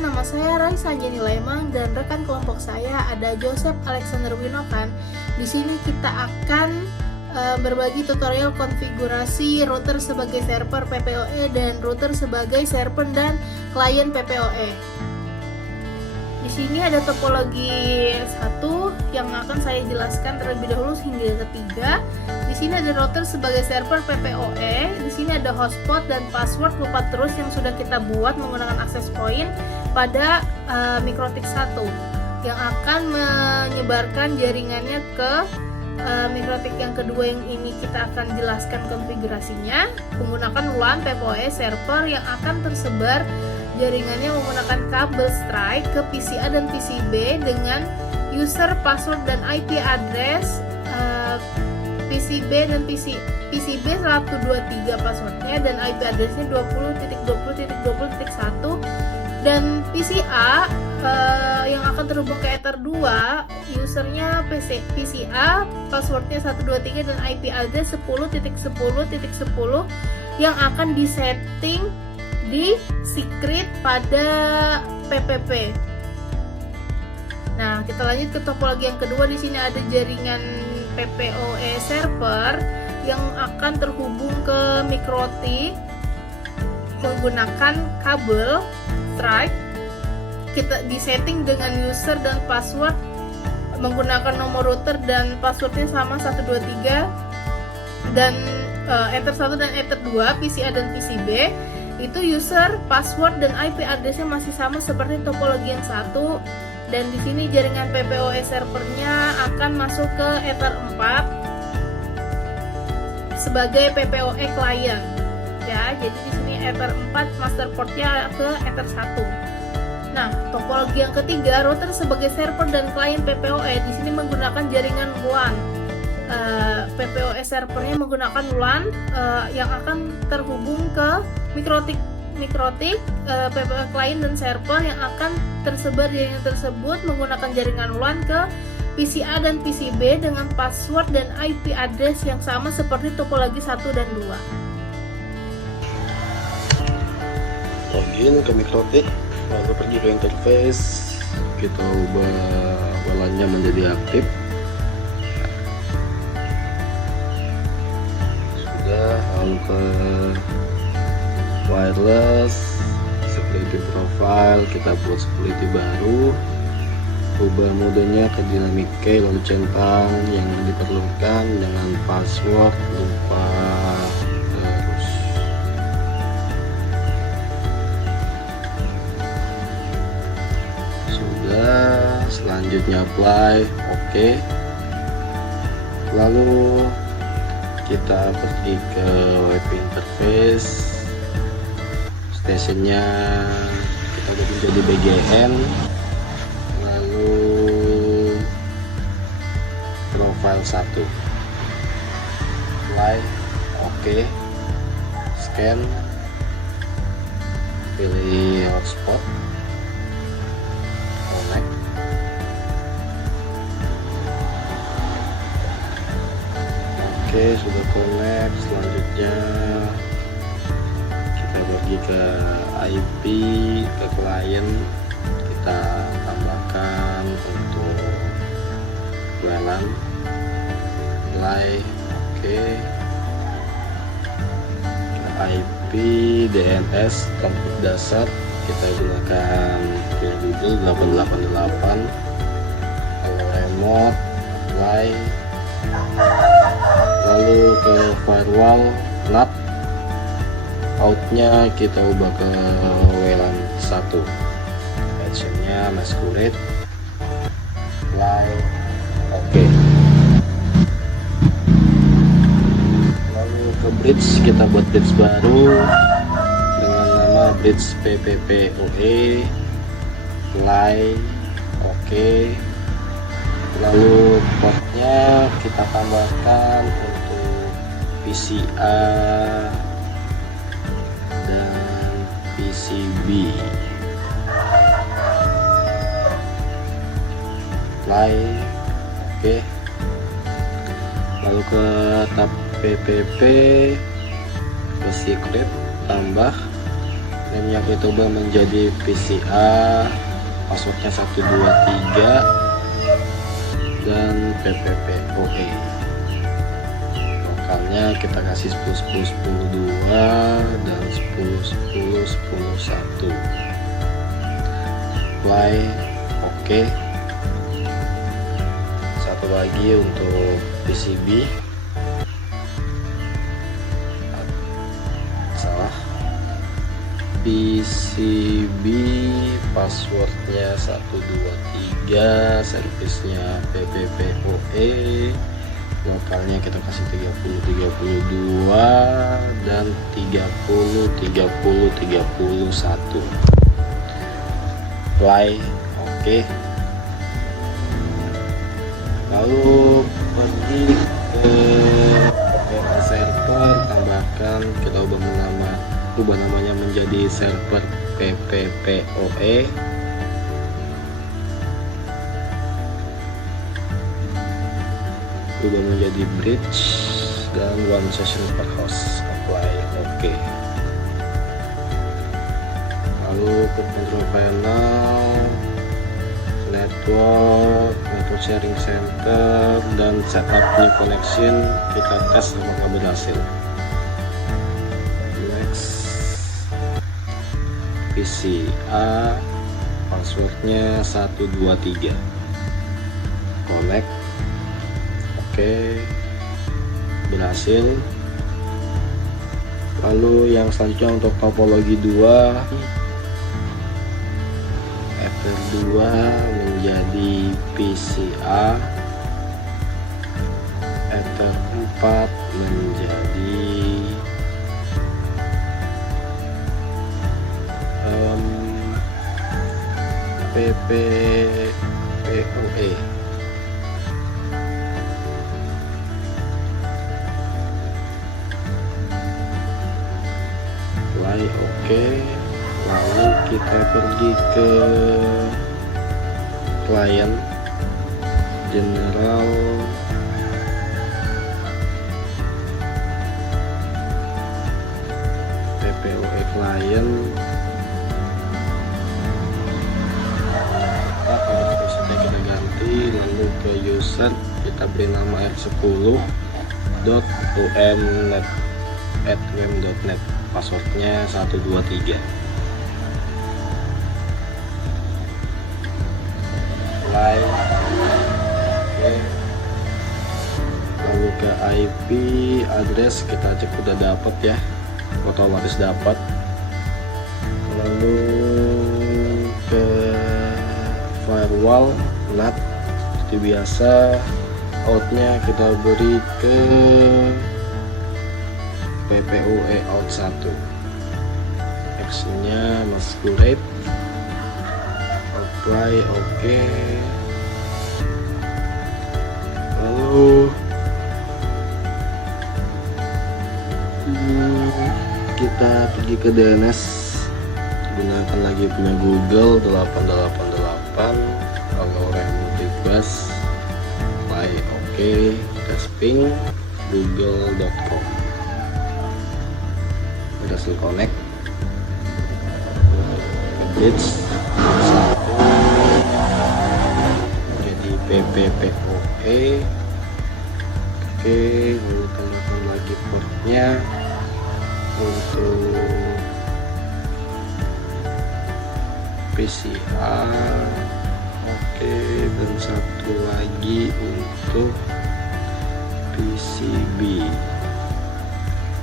perkenalkan, nama saya Raisa Anjani Lemang dan rekan kelompok saya ada Joseph Alexander Winokan. Di sini kita akan berbagi tutorial konfigurasi router sebagai server PPOE dan router sebagai server dan klien PPOE. Di sini ada topologi 1 yang akan saya jelaskan terlebih dahulu hingga ketiga. Di sini ada router sebagai server PPOE. Di sini ada hotspot dan password lupa terus yang sudah kita buat menggunakan access point pada MikroTik 1 yang akan menyebarkan jaringannya ke MikroTik yang kedua. Yang ini kita akan jelaskan konfigurasinya menggunakan WLAN PPOE server yang akan tersebar jaringannya menggunakan kabel strike ke PCA dan PCB dengan user, password, dan IP address PCB dan PCB 123 passwordnya dan IP addressnya 20.20.20.1 dan PCA yang akan terhubung ke Ether 2 usernya PCA passwordnya 123 dan IP address 10.10.10 yang akan disetting di secret pada PPP. Nah, kita lanjut ke topologi yang kedua. Di sini ada jaringan PPOE server yang akan terhubung ke MikroTik menggunakan kabel strike. Kita disetting dengan user dan password menggunakan nomor router dan passwordnya sama 123 dan Ether 1 dan Ether 2 PCA dan PCB. Itu user, password, dan IP addressnya masih sama seperti topologi yang satu. Dan di sini jaringan PPOE servernya akan masuk ke Ether 4 sebagai PPOE client. Ya, jadi di sini Ether 4 master portnya ke Ether 1. Nah, topologi yang ketiga, router sebagai server dan klien PPOE di sini menggunakan jaringan WLAN. PPOE servernya menggunakan WLAN yang akan terhubung ke MikroTik PPOE client dan server yang akan tersebar jaringan tersebut menggunakan jaringan WLAN ke PCA dan PCB dengan password dan IP address yang sama seperti topologi 1 dan 2. Login ke MikroTik, lalu pergi ke interface, kita ubah WLAN-nya menjadi aktif. Lalu ke wireless, security profile, kita buat security baru, ubah modenya ke dynamic key lalu centang yang diperlukan dengan password lupa terus. Sudah, selanjutnya apply, oke. Lalu kita pergi ke web interface, stationnya kita bikin jadi BGN, lalu profile 1, apply, oke, scan, pilih hotspot, connect. Oke, sudah connect. Selanjutnya kita pergi ke IP, ke klien, kita tambahkan untuk WLAN, apply, oke. IP DNS tempat dasar kita gunakan Google 888. Kalau remote, apply. Lalu ke firewall NAT, outnya kita ubah ke WLAN 1, patchnya masquerade, apply, oke. Lalu ke bridge, kita buat bridge baru dengan nama bridge PPPoE, apply, oke. Lalu portnya kita tambahkan untuk PCA dan PCB, apply, oke. Lalu ke tab PPP, ke secret, tambah, namanya kita ubah menjadi PCA, passwordnya 123 dan PPPoE. Lokalnya kita kasih 10.10.10.2 dan 10.10.10.1. Apply, oke. Satu lagi untuk PCB, PCB passwordnya 123, servisnya PPPoE, lokalnya kita kasih 30.32 dan 30.30.31. Apply, oke. Lalu pergi ke server, tambahkan, kita ubah namanya menjadi server PPPoE. Ubah menjadi bridge dan one session per host. Apply, oke. Lalu ke control panel, network sharing center, dan setup new connection. Kita tes apakah berhasil. PCA, passwordnya 123, connect, oke, berhasil. Lalu yang selanjutnya untuk topologi 2, Ether2 menjadi PCA, Ether4 menjadi PPPoE. Apply, oke. Lalu kita pergi ke client, general, PPoE client. Lalu ke user kita beri nama r10.umnet@wm.net, passwordnya 123. Apply, oke. Lalu ke IP address kita cek udah dapat ya, otomatis dapat. Lalu ke firewall NAT, seperti biasa, outnya kita beri ke PPoE out 1, actionnya masquerade. Apply, oke. Lalu kita pergi ke DNS, gunakan lagi punya Google 888 kalau remote request. Apply, oke. Testing google.com, berhasil connect. Bridge 1 jadi PPPoE. Oke, lalu tambahkan lagi portnya untuk PCA, oke, dan satu lagi untuk PCB.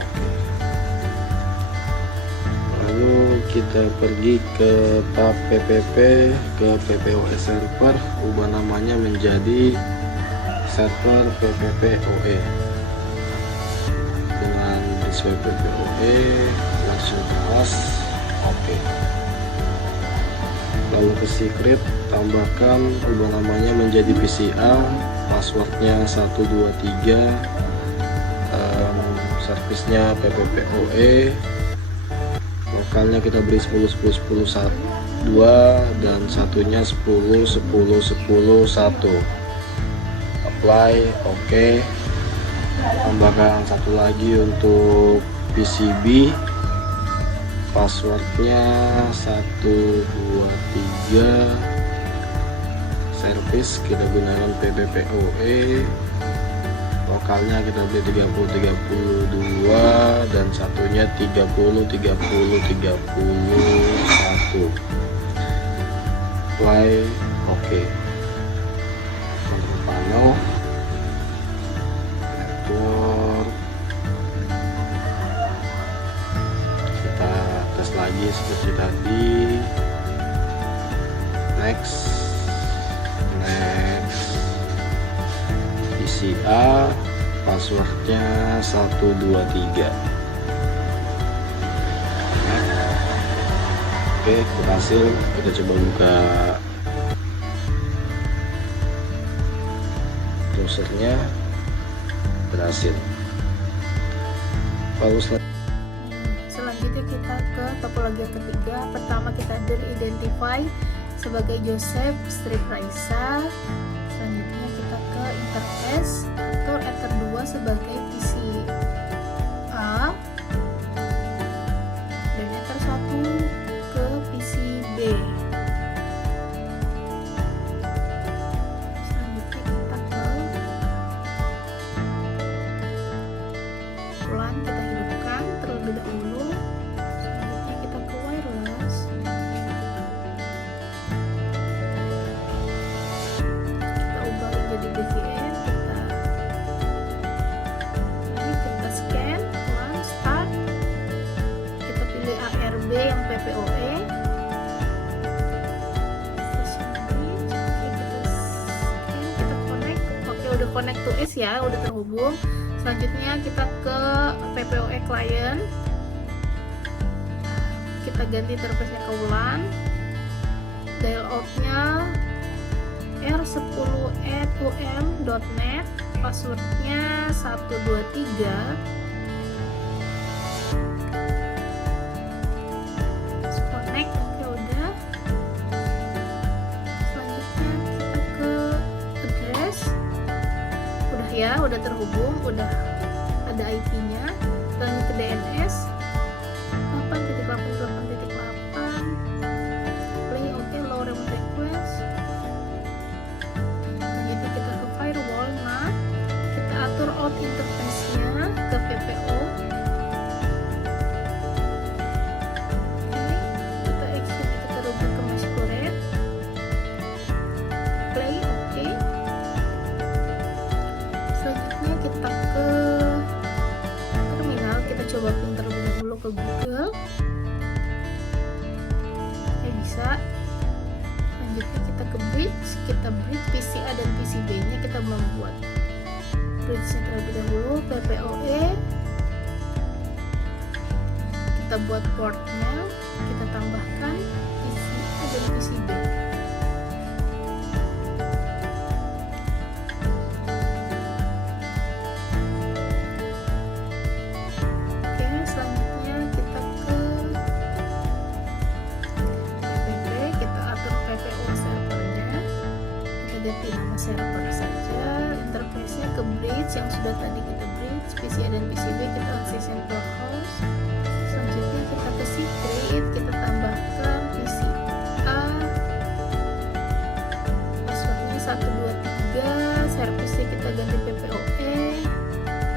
Oke. Lalu kita pergi ke tab PPP, ke PPoE server, ubah namanya menjadi server PPPoE dengan display PPoE langsung host. Oke. Lalu ke secret, tambahkan, ubah namanya menjadi PCA, passwordnya 123, servisnya PPPoE, lokalnya kita beri 10.10.10.2 dan satunya 10.10.10.1. Apply, oke. Tambahkan satu lagi untuk PCB, passwordnya 123. Service kita gunakan PBPoE, lokalnya kita beli 3032 dan satunya 30 apply oke. Kontrol panel network, kita tes lagi seperti tadi. Next PCA, passwordnya 123. Oke, berhasil. Kita coba buka browsernya, berhasil. Lalu Selanjutnya kita ke topologi yang ketiga. Pertama kita identify sebagai Joseph Strip Raisa. Selanjutnya kita ke interface, atur enter 2 sebagai PC A dan enter 1 ke PC B. Selanjutnya kita ke LAN, kita hidupkan terlebih dahulu. Selanjutnya kita ke wireless. Jadi BGN, kita scan, one start, kita pilih ARB yang PPOE, station bridge, oke, kita scan, kita connect, oke udah connect to S ya, udah terhubung. Selanjutnya kita ke PPOE client, kita ganti interface-nya ke WLAN, dial out-nya r10@um.net, passwordnya 123. Connect, oke udah. Selanjutnya kita ke address, udah ya, udah terhubung, udah ada IP-nya. Lanjut ke DNS 8.8.8.8, play, oke, low remote request. Firewall, nah kita atur out interface-nya ke PPO. Oke, kita exit, kita rubah ke masquerade, play, oke. Selanjutnya kita ke terminal, kita coba pin terlebih dahulu ke Google. Oke, bisa. Selanjutnya kita ke bridge, kita bridge PCA dan PCB nya, kita membuat bridge nya terlebih dahulu, PPOE, kita buat portnya, kita tambahkan PCA dan PCB. Oke, selanjutnya kita ke kita atur PPO servernya, kita ganti nama server saja, interface-nya ke bridge yang sudah tadi kita bridge, PCA dan PCB kita akses central host. Selanjutnya kita ke secret, kita tambahkan PCA, passwordnya 123, service-nya kita ganti PPOE,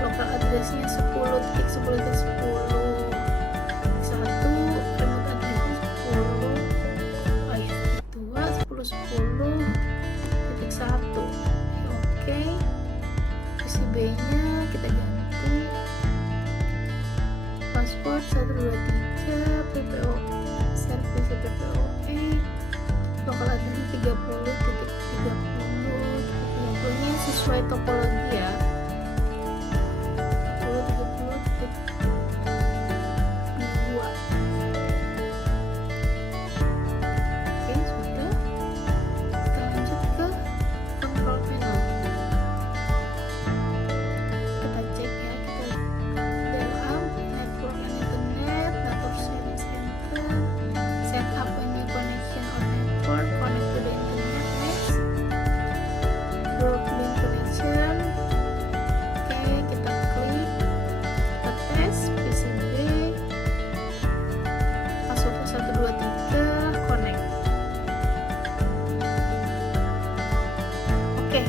local address-nya 10.10.10.1, remote address-nya 10.10.1. Oke, PCB-nya kita ganti, password 123, PPO service PPOE, local address 30.30.30nya sesuai topologi ya, 30.30.2. Oke, sudah. Kita lanjut ke control panel. Kita cek ya, kita dial up, network and internet, network center, set up a new connection or network, connect to the internet, next, broadband connection, Oke.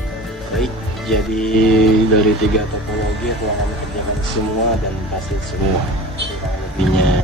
Baik, jadi dari 3 topologi telah kami kerjakan semua dan pasti semua. Kurang lebihnya